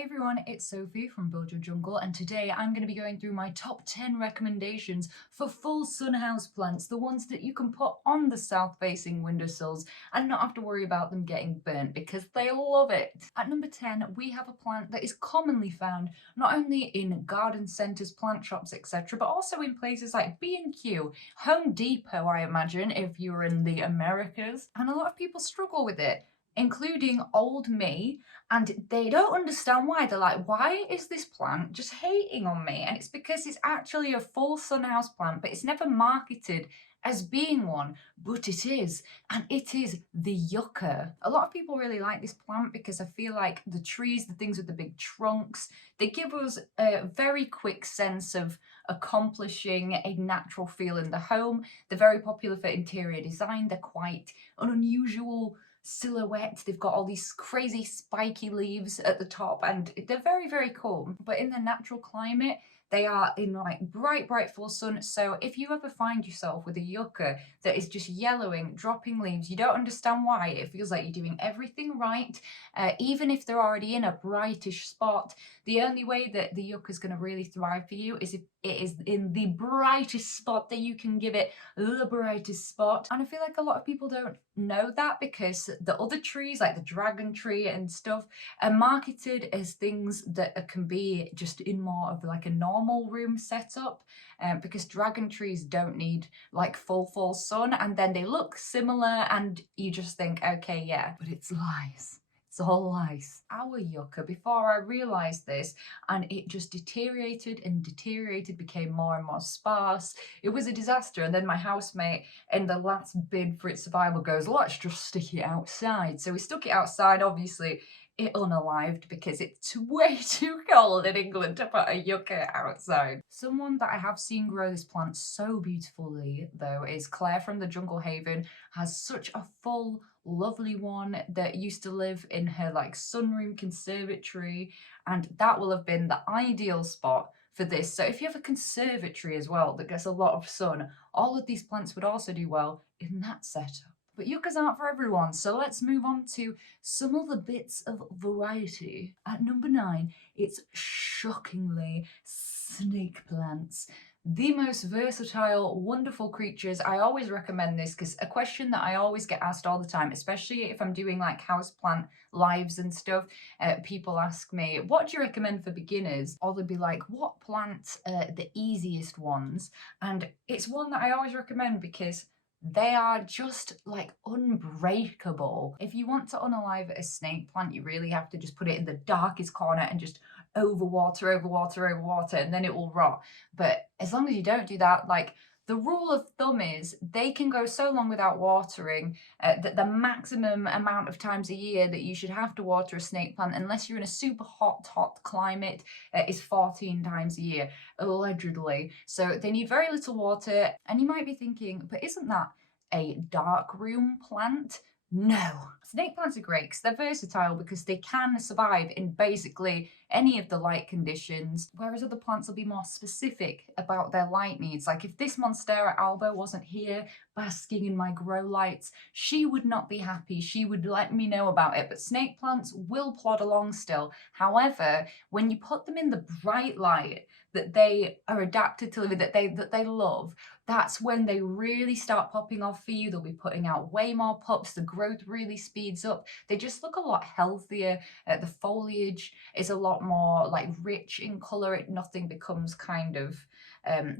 Hey everyone, it's Sophie from Build Your Jungle, and today I'm going to be going through my top 10 recommendations for full sun houseplants, the ones that you can put on the south-facing windowsills and not have to worry about them getting burnt because they love it. At number 10, we have a plant that is commonly found not only in garden centres, plant shops, etc., but also in places like B&Q, Home Depot, I imagine, if you're in the Americas, and a lot of people struggle with it, including old me, and they don't understand why. They're like, why is this plant just hating on me? And it's because it's actually a full sun house plant, but it's never marketed as being one, but it is, and it is the yucca. A lot of people really like this plant because I feel like the trees, the things with the big trunks, they give us a very quick sense of accomplishing a natural feel in the home. They're very popular for interior design. They're quite an unusual silhouette. They've got all these crazy spiky leaves at the top and they're very, very cool. But in the natural climate, they are in like bright full sun. So if you ever find yourself with a yucca that is just yellowing, dropping leaves, you don't understand why. It feels like you're doing everything right. Even if they're already in a brightish spot, the only way that the yucca is going to really thrive for you is if it is in the brightest spot that you can give it, the brightest spot. And I feel like a lot of people don't know that because the other trees, like the dragon tree and stuff, are marketed as things that can be just in more of like a normal room setup, because dragon trees don't need like full sun, and then they look similar and you just think, okay, yeah, but it's lies. It's all lies. Our yucca, before I realised this, and it just deteriorated and deteriorated, became more and more sparse. It was a disaster. And then my housemate, in the last bid for its survival, goes, let's just stick it outside. So we stuck it outside. Obviously, it unalived because it's way too cold in England to put a yucca outside. Someone that I have seen grow this plant so beautifully, though, is Claire from the Jungle Haven. Has such a full, lovely one that used to live in her like sunroom conservatory, and that will have been the ideal spot for this. So if you have a conservatory as well that gets a lot of sun, all of these plants would also do well in that setup. But yuccas aren't for everyone, so let's move on to some other bits of variety. At number 9, it's shockingly snake plants. The most versatile, wonderful creatures. I always recommend this because a question that I always get asked all the time, especially if I'm doing like houseplant lives and stuff, people ask me, what do you recommend for beginners? Or they'll be like, what plants are the easiest ones? And it's one that I always recommend because they are just like unbreakable. If you want to unalive a snake plant, you really have to just put it in the darkest corner and just overwater, and then it will rot. But as long as you don't do that, like the rule of thumb is they can go so long without watering that the maximum amount of times a year that you should have to water a snake plant, unless you're in a super hot climate, is 14 times a year, allegedly. So they need very little water. And you might be thinking, but isn't that a dark room plant? No. Snake plants are great because they're versatile because they can survive in basically any of the light conditions, whereas other plants will be more specific about their light needs. Like if this Monstera alba wasn't here basking in my grow lights, she would not be happy. She would let me know about it, but snake plants will plod along still. However, when you put them in the bright light that they are adapted to live in, that they love, that's when they really start popping off for you. They'll be putting out way more pups. The growth really speeds up. They just look a lot healthier. The foliage is a lot more like rich in colour. Nothing becomes kind of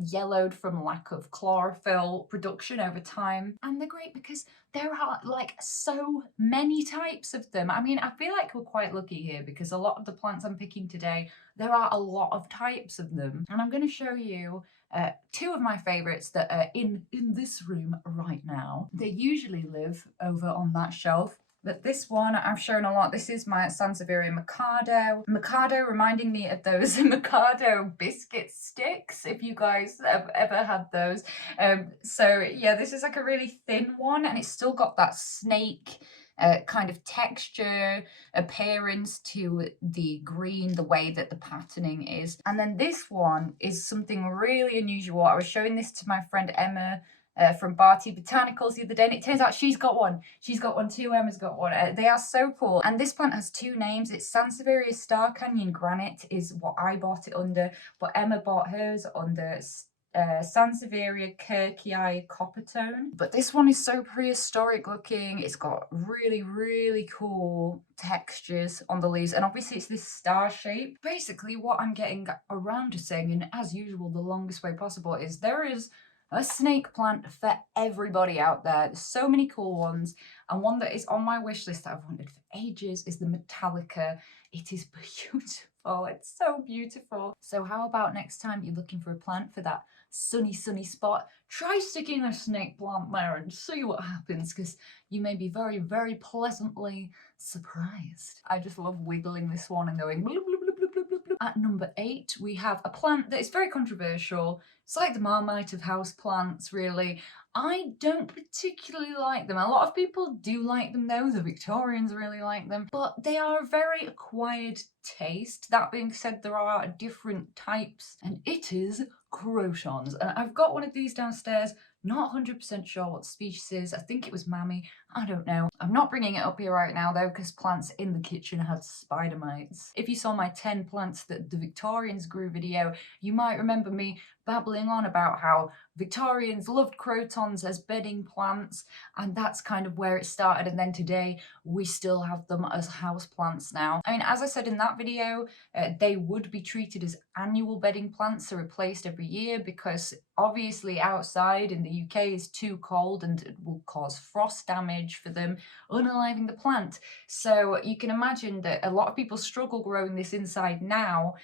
yellowed from lack of chlorophyll production over time. And they're great because there are like so many types of them. I mean, I feel like we're quite lucky here because a lot of the plants I'm picking today, there are a lot of types of them. And I'm going to show you two of my favourites that are in this room right now. They usually live over on that shelf, but this one I've shown a lot. This is my Sansevieria Mikado. Mikado reminding me of those Mikado biscuit sticks, if you guys have ever had those. So yeah, this is like a really thin one and it's still got that snake kind of texture, appearance to the green, the way that the patterning is. And then this one is something really unusual. I was showing this to my friend Emma from Barty Botanicals the other day, and it turns out she's got one. She's got one too. Emma's got one. They are so cool. And this plant has two names. It's Sansevieria Star Canyon Granite is what I bought it under, but Emma bought hers under Sansevieria Kirkii Coppertone. But this one is so prehistoric looking. It's got really, really cool textures on the leaves, and obviously it's this star shape. Basically what I'm getting around to saying, and as usual the longest way possible, is there is a snake plant for everybody out there. There's so many cool ones, and one that is on my wish list that I've wanted for ages is the Metallica. It is beautiful. It's so beautiful. So how about next time you're looking for a plant for that sunny spot, try sticking a snake plant there and see what happens, because you may be very, very pleasantly surprised. I just love wiggling this one and going bloop, bloop, bloop, bloop, bloop, bloop. At number 8, we have a plant that is very controversial. It's like the Marmite of house plants, really. I don't particularly like them. A lot of people do like them though. The Victorians really like them, but they are a very acquired taste. That being said, there are different types, and it is crotons. And I've got one of these downstairs. Not 100% sure what species is. I think it was Mammy. I don't know. I'm not bringing it up here right now though, because plants in the kitchen had spider mites. If you saw my 10 plants that the Victorians grew video, you might remember me babbling on about how Victorians loved crotons as bedding plants, and that's kind of where it started. And then today we still have them as house plants now. I mean, as I said in that video, they would be treated as annual bedding plants, so replaced every year, because obviously outside in the UK is too cold and it will cause frost damage for them, unaliving the plant. So you can imagine that a lot of people struggle growing this inside now,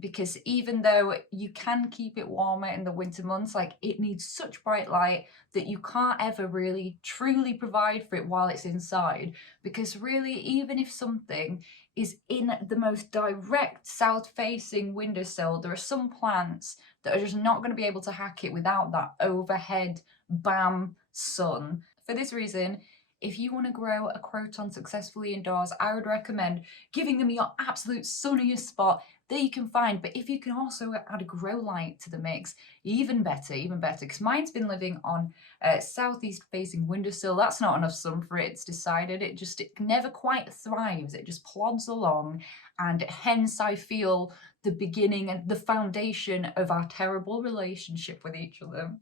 because even though you can keep it warmer in the winter months, like it needs such bright light that you can't ever really truly provide for it while it's inside. Because really, even if something is in the most direct south facing windowsill, there are some plants that are just not going to be able to hack it without that overhead bam sun. For this reason, if you want to grow a croton successfully indoors, I would recommend giving them your absolute sunniest spot that you can find. But if you can also add a grow light to the mix, even better, because mine's been living on southeast facing windowsill. That's not enough sun for it, it's decided. It never quite thrives. It just plods along, and hence I feel the beginning and the foundation of our terrible relationship with each other.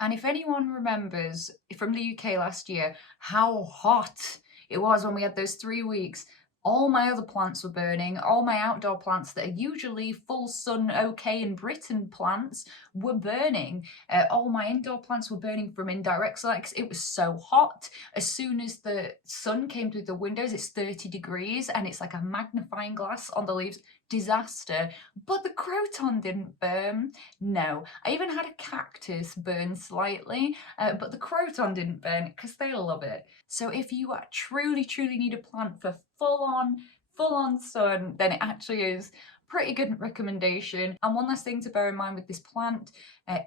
And if anyone remembers from the UK last year how hot it was when we had those 3 weeks, all my other plants were burning. All my outdoor plants that are usually full sun okay in Britain plants were burning. All my indoor plants were burning from indirect sunlight because it was so hot. As soon as the sun came through the windows, it's 30 degrees and it's like a magnifying glass on the leaves. Disaster. But the croton didn't burn. No. I even had a cactus burn slightly, but the croton didn't burn because they love it. So if you truly need a plant for full on sun, then it actually is pretty good recommendation. And one last thing to bear in mind with this plant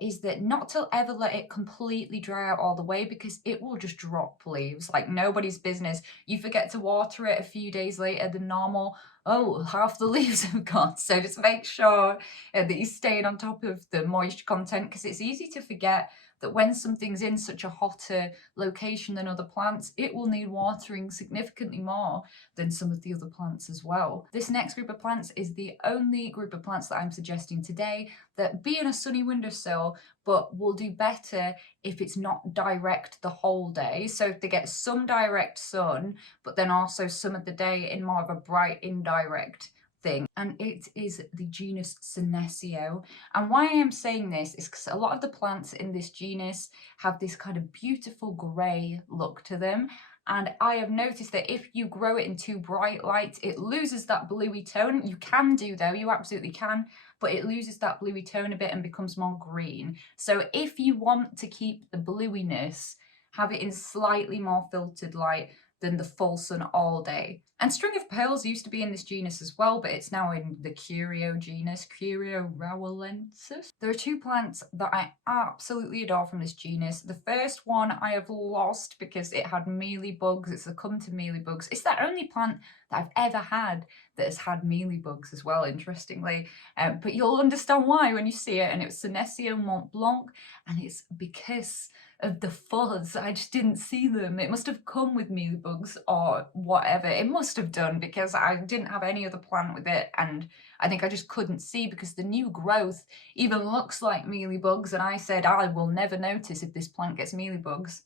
is that not to ever let it completely dry out all the way, because it will just drop leaves like nobody's business. You forget to water it a few days later than normal, oh, half the leaves have gone. So just make sure that you're staying on top of the moisture content, because it's easy to forget that when something's in such a hotter location than other plants, it will need watering significantly more than some of the other plants as well. This next group of plants is the only group of plants that I'm suggesting today that be in a sunny windowsill, but will do better if it's not direct the whole day. So if they get some direct sun, but then also some of the day in more of a bright indirect thing. And it is the genus Senecio. And why I am saying this is because a lot of the plants in this genus have this kind of beautiful grey look to them. And I have noticed that if you grow it in too bright light, it loses that bluey tone. You can do though, you absolutely can, but it loses that bluey tone a bit and becomes more green. So if you want to keep the bluiness, have it in slightly more filtered light than the full sun all day. And string of pearls used to be in this genus as well, but it's now in the Curio genus, Curio raulensis. There are two plants that I absolutely adore from this genus. The first one I have lost because it had mealybugs. It's succumbed to mealybugs. It's the only plant that I've ever had that has had mealybugs as well, interestingly. But you'll understand why when you see it. And it was Senecio Mont Blanc, and it's because of the fuzz. I just didn't see them. It must have come with mealybugs or whatever. It must have done, because I didn't have any other plant with it, and I think I just couldn't see because the new growth even looks like mealybugs, and I said I will never notice if this plant gets mealybugs.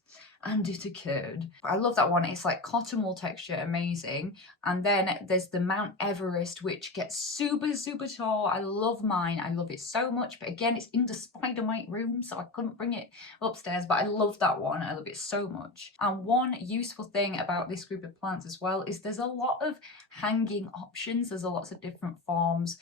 And it occurred. I love that one. It's like cotton wool texture, amazing. And then there's the Mount Everest, which gets super, super tall. I love mine. I love it so much. But again, it's in the spider mite room, so I couldn't bring it upstairs. But I love that one. I love it so much. And one useful thing about this group of plants as well is there's a lot of hanging options. There's a lots of different forms.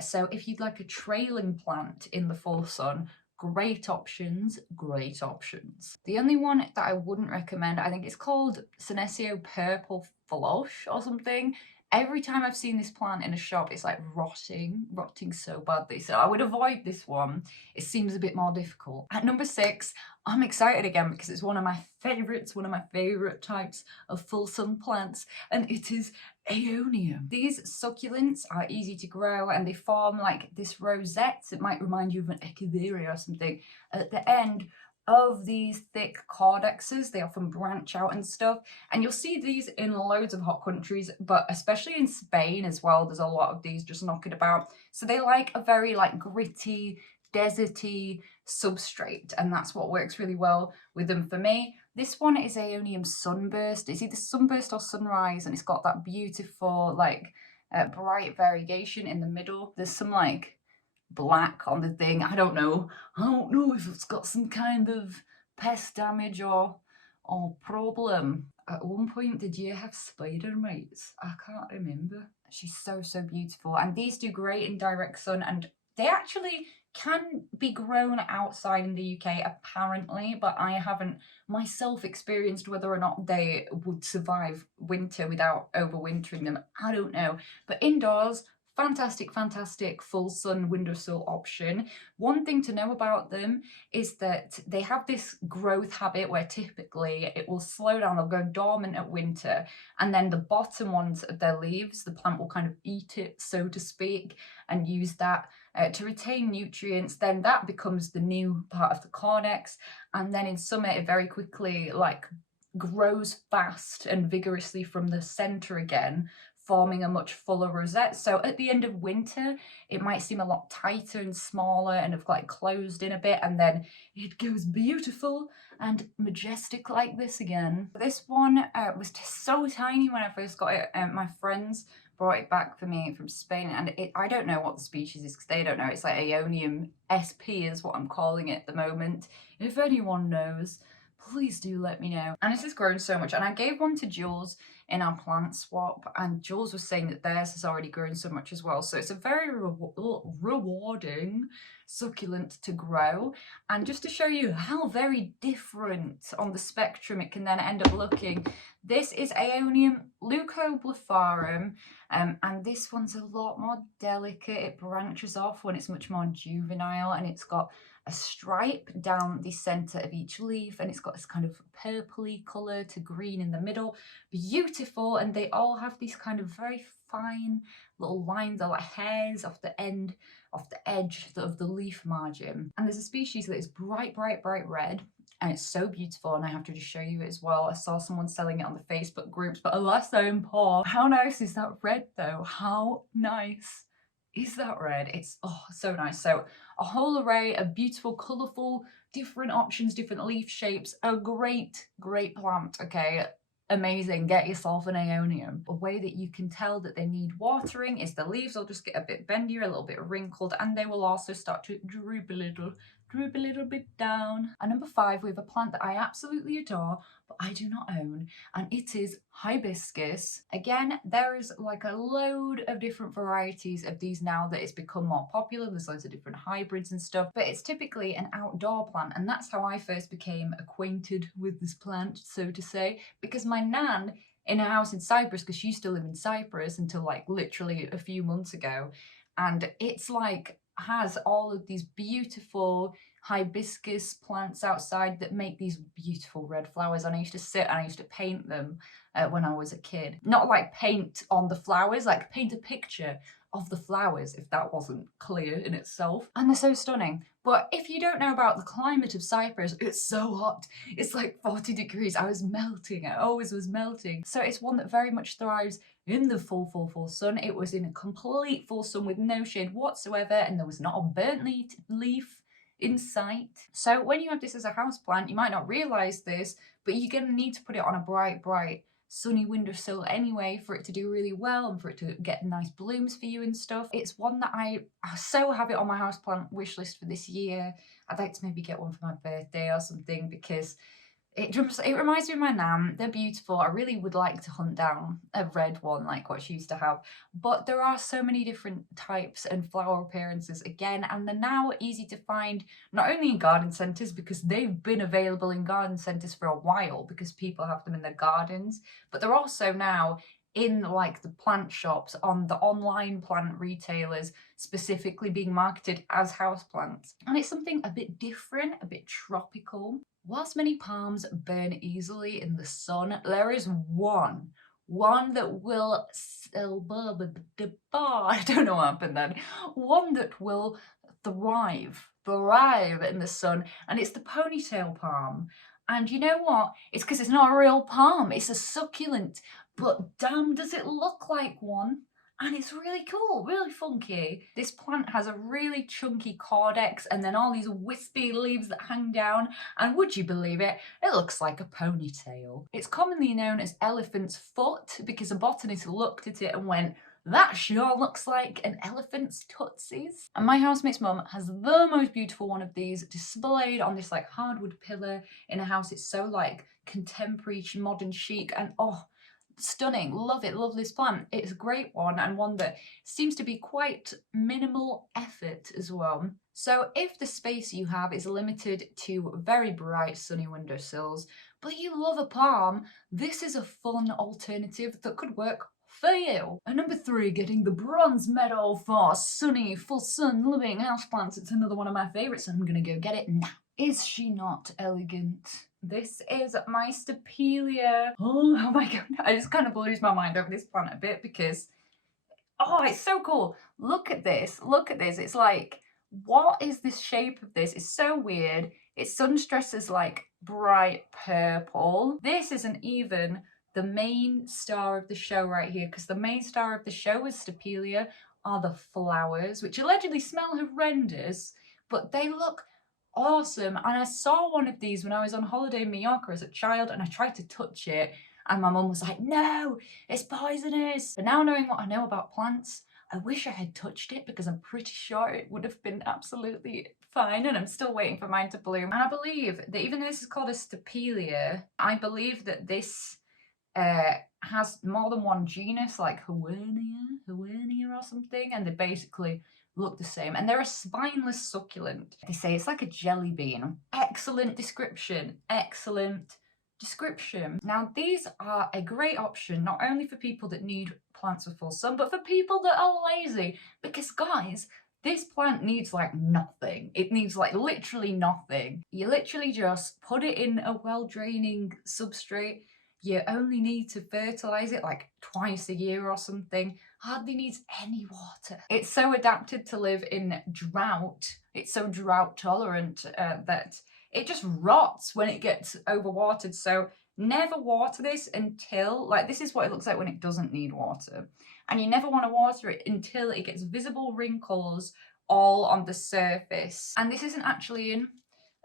So if you'd like a trailing plant in the full sun, great options, great options. The only one that I wouldn't recommend, I think it's called Senecio Purple Flush or something. Every time I've seen this plant in a shop, it's like rotting so badly. So I would avoid this one. It seems a bit more difficult. At number 6, I'm excited again because it's one of my favourites, one of my favourite types of full sun plants, and it is Aeonium. These succulents are easy to grow and they form like this rosette. It might remind you of an echeveria or something at the end of these thick cordexes. They often branch out and stuff, and you'll see these in loads of hot countries, but especially in Spain as well, there's a lot of these just knocking about. So they like a very like gritty, deserty substrate, and that's what works really well with them for me. This one is Aeonium Sunburst. It's either Sunburst or Sunrise, and it's got that beautiful like bright variegation in the middle. There's some like black on the thing. I don't know if it's got some kind of pest damage or problem. At one point, did you have spider mites? I can't remember. She's so beautiful, and these do great in direct sun, and they actually can be grown outside in the UK apparently, but I haven't myself experienced whether or not they would survive winter without overwintering them. I don't know, but indoors, fantastic full sun windowsill option. One thing to know about them is that they have this growth habit where typically it will slow down, they'll go dormant at winter, and then the bottom ones of their leaves, the plant will kind of eat it, so to speak, and use that to retain nutrients. Then that becomes the new part of the cortex, and then in summer it very quickly like grows fast and vigorously from the center again, forming a much fuller rosette. So at the end of winter, it might seem a lot tighter and smaller and have like closed in a bit, and then it goes beautiful and majestic like this again. This one was just so tiny when I first got it. My friends brought it back for me from Spain, and I don't know what the species is because they don't know. It's like Aeonium SP is what I'm calling it at the moment. If anyone knows, please do let me know. And this has grown so much, and I gave one to Jules in our plant swap, and Jules was saying that theirs has already grown so much as well. So it's a very rewarding succulent to grow. And just to show you how very different on the spectrum it can then end up looking, this is Aeonium leucoblepharum, and this one's a lot more delicate. It branches off when it's much more juvenile, and it's got a stripe down the center of each leaf, and it's got this kind of purpley color to green in the middle. Beautiful, and they all have these kind of very fine little lines, or like hairs off the end, off the edge of the leaf margin. And there's a species that is bright red, and it's so beautiful, and I have to just show you it as well. I saw someone selling it on the Facebook groups, but alas, I'm poor. How nice is that red though? How nice is that red? It's so nice. So a whole array of beautiful, colourful, different options, different leaf shapes. A great plant, okay? Amazing. Get yourself an Aeonium. A way that you can tell that they need watering is the leaves will just get a bit bendier, a little bit wrinkled, and they will also start to droop a little bit down. At number 5, we have a plant that I absolutely adore, but I do not own, and it is hibiscus. Again, there is like a load of different varieties of these now that it's become more popular. There's loads of different hybrids and stuff, but it's typically an outdoor plant, and that's how I first became acquainted with this plant, so to say, because my nan in a house in Cyprus because she used to live in Cyprus until like literally a few months ago. And it's like has all of these beautiful hibiscus plants outside that make these beautiful red flowers. And I used to sit and I used to paint them when I was a kid. Not like paint on the flowers, like paint a picture of the flowers, if that wasn't clear in itself. And they're so stunning. But if you don't know about the climate of Cyprus, it's so hot. It's like 40 degrees. I was melting. I always was melting. So it's one that very much thrives in the full sun. It was in a complete full sun with no shade whatsoever, and there was not a burnt leaf in sight. So when you have this as a house plant, you might not realize this, but you're going to need to put it on a bright sunny windowsill anyway for it to do really well and for it to get nice blooms for you and stuff. It's one that I so have it on my houseplant wish list for this year. I'd like to maybe get one for my birthday or something because it reminds me of my nan. They're beautiful. I really would like to hunt down a red one like what she used to have. But there are so many different types and flower appearances again, and they're now easy to find not only in garden centres because they've been available in garden centres for a while because people have them in their gardens, but they're also now in like the plant shops on the online plant retailers specifically being marketed as houseplants. And it's something a bit different, a bit tropical. Whilst many palms burn easily in the sun, there is one that will I don't know what happened then. One that will thrive in the sun, and it's the ponytail palm. And you know what? It's because it's not a real palm, it's a succulent. But damn, does it look like one? And it's really cool, really funky. This plant has a really chunky cortex and then all these wispy leaves that hang down. And would you believe it? It looks like a ponytail. It's commonly known as elephant's foot because a botanist looked at it and went, that sure looks like an elephant's tootsies. And my housemate's mum has the most beautiful one of these displayed on this like hardwood pillar in a house. It's so like contemporary, modern chic, and oh, stunning. Love it. Love this plant. It's a great one and one that seems to be quite minimal effort as well. So if the space you have is limited to very bright sunny windowsills, but you love a palm, this is a fun alternative that could work for you. And number 3, getting the bronze medal for sunny, full sun living houseplants. It's another one of my favourites and I'm gonna go get it now. Is she not elegant? This is my Stapelia. Oh my god, I just kind of lose my mind over this plant a bit because, oh, it's so cool. Look at this, It's like, what is this shape of this? It's so weird. Its sunstress is like bright purple. This isn't even the main star of the show right here because the main star of the show is Stapelia are the flowers, which allegedly smell horrendous, but they look awesome. And I saw one of these when I was on holiday in Mallorca as a child and I tried to touch it and my mum was like, no, it's poisonous. But now knowing what I know about plants, I wish I had touched it because I'm pretty sure it would have been absolutely fine, and I'm still waiting for mine to bloom. And I believe that even though this is called a Stapelia, I believe that this has more than one genus, like Huernia or something, and they basically look the same, and they're a spineless succulent. They say it's like a jelly bean. Excellent description. Now these are a great option not only for people that need plants with full sun, but for people that are lazy, because guys, this plant needs like nothing. It needs like literally nothing. You literally just put it in a well-draining substrate. You only need to fertilize it like twice a year or something. Hardly needs any water. It's so adapted to live in drought. It's so drought tolerant that it just rots when it gets overwatered. So never water this until, like, this is what it looks like when it doesn't need water. And you never want to water it until it gets visible wrinkles all on the surface. And this isn't actually in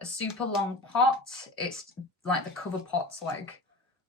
a super long pot. It's like the cover pot's like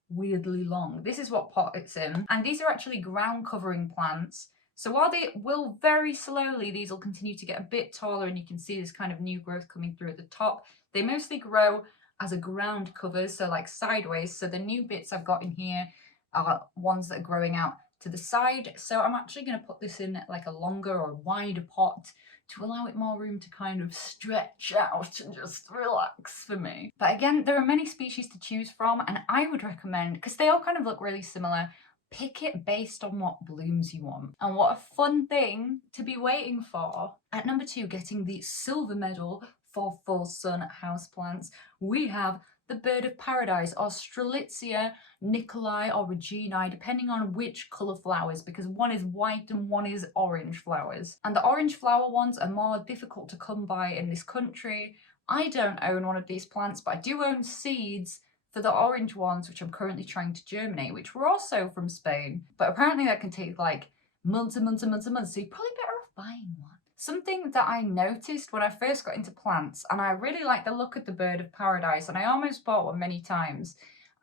weirdly long. This is what pot it's in. And these are actually ground covering plants. So while they will very slowly, these will continue to get a bit taller and you can see this kind of new growth coming through at the top. They mostly grow as a ground cover, so like sideways. So the new bits I've got in here are ones that are growing out to the side. So I'm actually going to put this in like a longer or wider pot to allow it more room to kind of stretch out and just relax for me. But again, there are many species to choose from, and I would recommend, because they all kind of look really similar, pick it based on what blooms you want. And what a fun thing to be waiting for. At number 2, getting the silver medal for full sun houseplants, we have the bird of paradise, or Strelitzia Nicolai or Reginae, depending on which colour flowers, because one is white and one is orange flowers. And the orange flower ones are more difficult to come by in this country. I don't own one of these plants, but I do own seeds for the orange ones, which I'm currently trying to germinate, which were also from Spain. But apparently that can take like months and months and months and months, so you're probably better off buying one. Something that I noticed when I first got into plants, and I really like the look of the bird of paradise, and I almost bought one many times,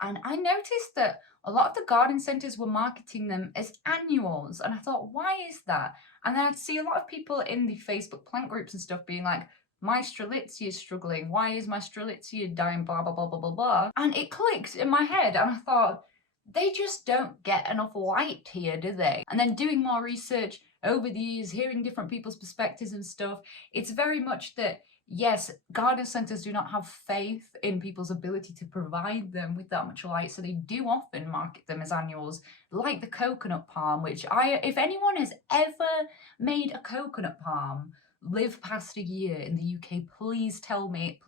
and I noticed that a lot of the garden centres were marketing them as annuals, and I thought, why is that? And then I'd see a lot of people in the Facebook plant groups and stuff being like, my Strelitzia is struggling, why is my Strelitzia dying, blah, blah, blah, blah, blah, blah. And it clicked in my head, and I thought, they just don't get enough light here, do they? And then doing more research over the years, hearing different people's perspectives and stuff, it's very much that, yes, garden centres do not have faith in people's ability to provide them with that much light, so they do often market them as annuals, like the coconut palm, which if anyone has ever made a coconut palm live past a year in the UK, please tell me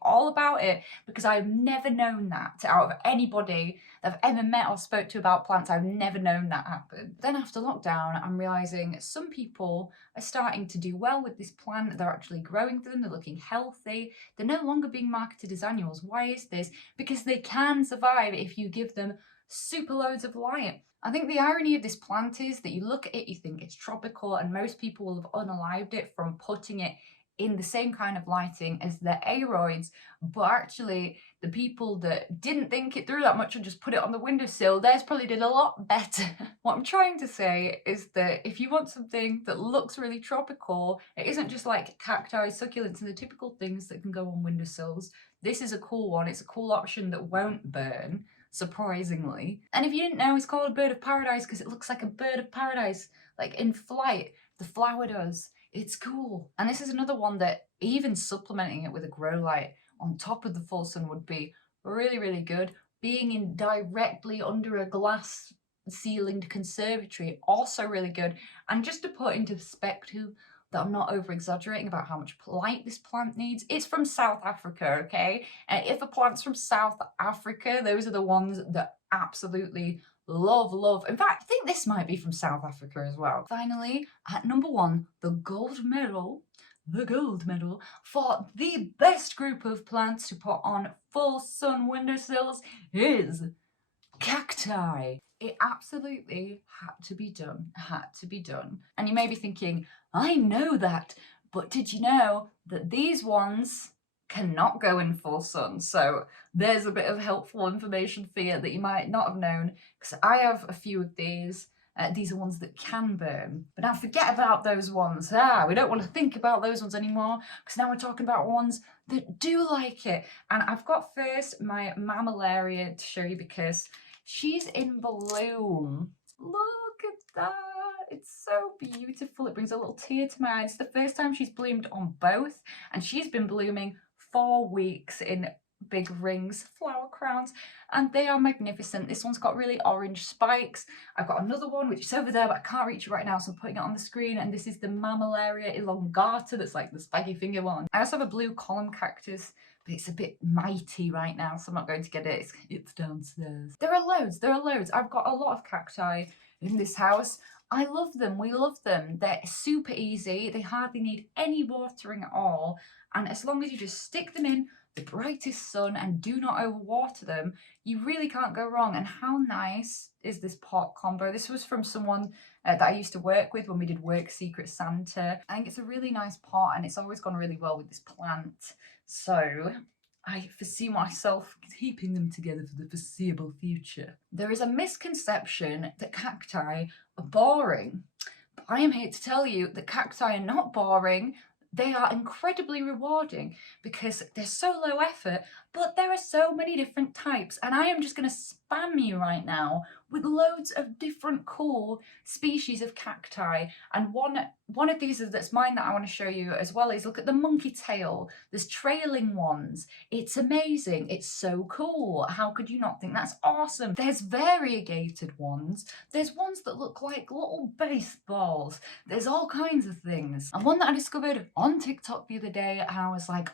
all about it, because I've never known that out of anybody that I've ever met or spoke to about plants. I've never known that happen. Then after lockdown, I'm realising some people are starting to do well with this plant. They're actually growing them, they're looking healthy, they're no longer being marketed as annuals. Why is this? Because they can survive if you give them super loads of light. I think the irony of this plant is that you look at it, you think it's tropical, and most people will have unalived it from putting it in the same kind of lighting as the aroids, but actually the people that didn't think it through that much and just put it on the windowsill, theirs probably did a lot better. What I'm trying to say is that if you want something that looks really tropical, it isn't just like cacti, succulents, and the typical things that can go on windowsills. This is a cool one. It's a cool option that won't burn, surprisingly. And if you didn't know, it's called a bird of paradise because it looks like a bird of paradise, like in flight. The flower does. It's cool. And this is another one that even supplementing it with a grow light on top of the full sun would be really, really good. Being in directly under a glass ceilinged conservatory, also really good. And just to put into perspective that I'm not over exaggerating about how much light this plant needs, it's from South Africa, okay? And if a plant's from South Africa, those are the ones that absolutely love. In fact, I think this might be from South Africa as well. Finally, at number 1, the gold medal for the best group of plants to put on full sun windowsills is cacti. It absolutely had to be done. And you may be thinking, I know that, but did you know that these ones cannot go in full sun? So there's a bit of helpful information for you that you might not have known, because I have a few of these. These are ones that can burn. But now forget about those ones. We don't want to think about those ones anymore, because now we're talking about ones that do like it. And I've got first my mammillaria to show you, because she's in bloom. Look at that. It's so beautiful. It brings a little tear to my eye. It's the first time she's bloomed on both, and she's been blooming 4 weeks in big rings, flower crowns, and they are magnificent. This one's got really orange spikes. I've got another one which is over there, but I can't reach it right now, so I'm putting it on the screen, and this is the mammillaria elongata. That's like the spiky finger one. I also have a blue column cactus, but it's a bit mighty right now, so I'm not going to get it. It's downstairs. There are loads. I've got a lot of cacti in this house. I love them. We love them. They're super easy. They hardly need any watering at all, and as long as you just stick them in the brightest sun and do not overwater them, you really can't go wrong. And how nice is this pot combo? This was from someone that I used to work with when we did Work Secret Santa. I think it's a really nice pot, and it's always gone really well with this plant. So I foresee myself keeping them together for the foreseeable future. There is a misconception that cacti are boring, but I am here to tell you that cacti are not boring. They are incredibly rewarding because they're so low effort But there are so many different types, and I am just going to spam you right now with loads of different cool species of cacti. And one of these that's mine that I want to show you as well is, look at the monkey tail. There's trailing ones. It's amazing. It's so cool. How could you not think that's awesome? There's variegated ones. There's ones that look like little baseballs. There's all kinds of things. And one that I discovered on TikTok the other day, and I was like,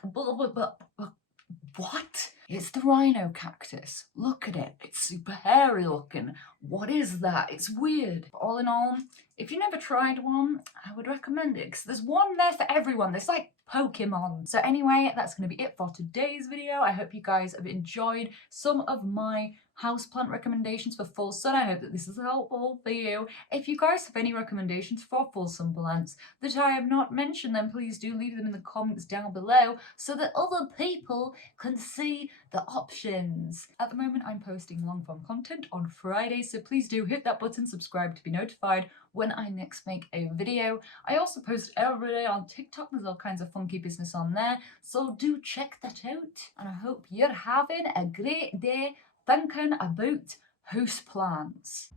what? It's the rhino cactus. Look at it. It's super hairy looking. What is that? It's weird. But all in all, if you never tried one, I would recommend it because there's one there for everyone. There's like Pokemon. So anyway, that's going to be it for today's video. I hope you guys have enjoyed some of my houseplant recommendations for full sun. I hope that this is helpful for you. If you guys have any recommendations for full sun plants that I have not mentioned, then please do leave them in the comments down below so that other people can see the options. At the moment, I'm posting long form content on Fridays, so please do hit that button, subscribe to be notified when I next make a video. I also post every day on TikTok. There's all kinds of funky business on there, so do check that out. And I hope you're having a great day thinking about houseplants.